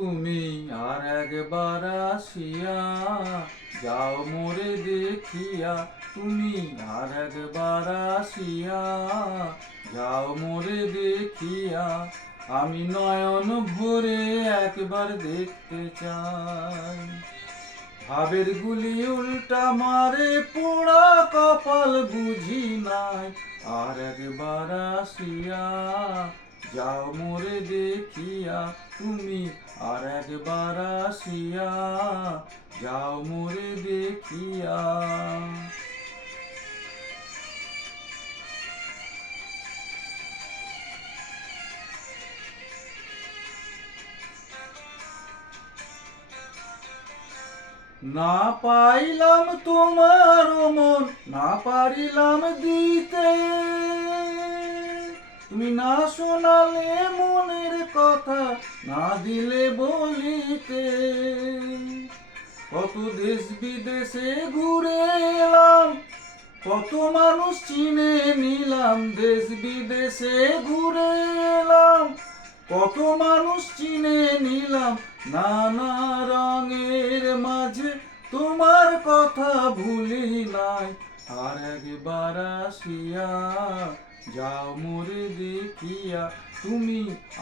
তুমি আর একবার আসিয়া যাও মোরে দেখিয়া। তুমি আর একবার আসিয়া যাও মোরে দেখিয়া। আমি নয়ন ভরে একবার দেখতে চাই। ভাবের গুলি উল্টা মারে, পোড়া কপাল বুঝি নাই। আর একবার আসিয়া যাও মোরে দেখিয়া। তুমি আর একবার আসিয়া যাও মোরে দেখিয়া। না পাইলাম তোমার মন, না পারিলাম দিতে। তুমি না শোনালে মনের কথা, না দিলে বলিতে। কত দেশ বিদেশে ঘুরে এলাম, কত মানুষ চিনে নিলাম। দেশ বিদেশে ঘুরে এলাম, কত মানুষ চিনে নিলাম। নানা রঙের মাঝে তোমার কথা ভুলি নাই। আর একবার আসিয়া যাও মোরে দেখিয়া। তুমি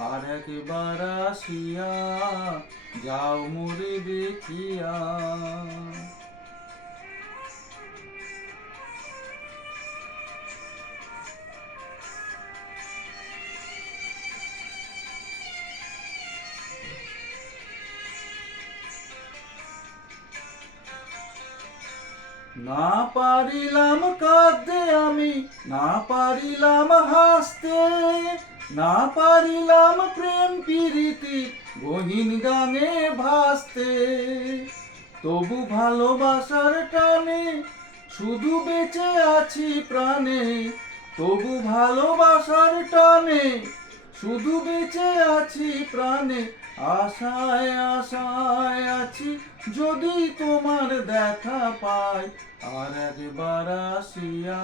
আর একবার আসিয়া যাও মোরে দেখিয়া। না পারিলাম কাঁদতে আমি, না পারিলাম হাসতে। না পারিলাম প্রেম প্রীতি গহীন গানে ভাসতে। তবু ভালোবাসার টানে শুধু বেঁচে আছি প্রাণে। তবু ভালোবাসার টানে শুধু বেঁচে আছি প্রাণে। আশায় আশায় আছি যদি তোমার দেখা পাই। আর একবার আসিয়া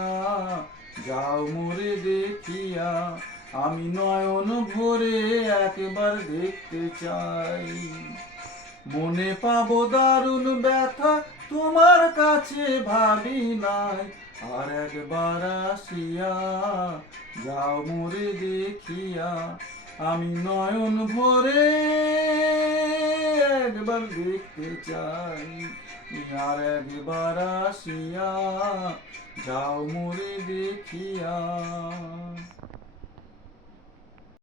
যাও মোরে দেখিয়া। আমি নয়ন ভরে একবার দেখতে চাই। মনে পাবো দারুণ ব্যথা, তোমার কাছে ভাবি নাই। আর একবার আসিয়া যাও মোরে দেখিয়া। আমি নয়ন ভরে একবার দেখতে চাই। আর একবার আসিয়া যাও মোরে দেখিয়া।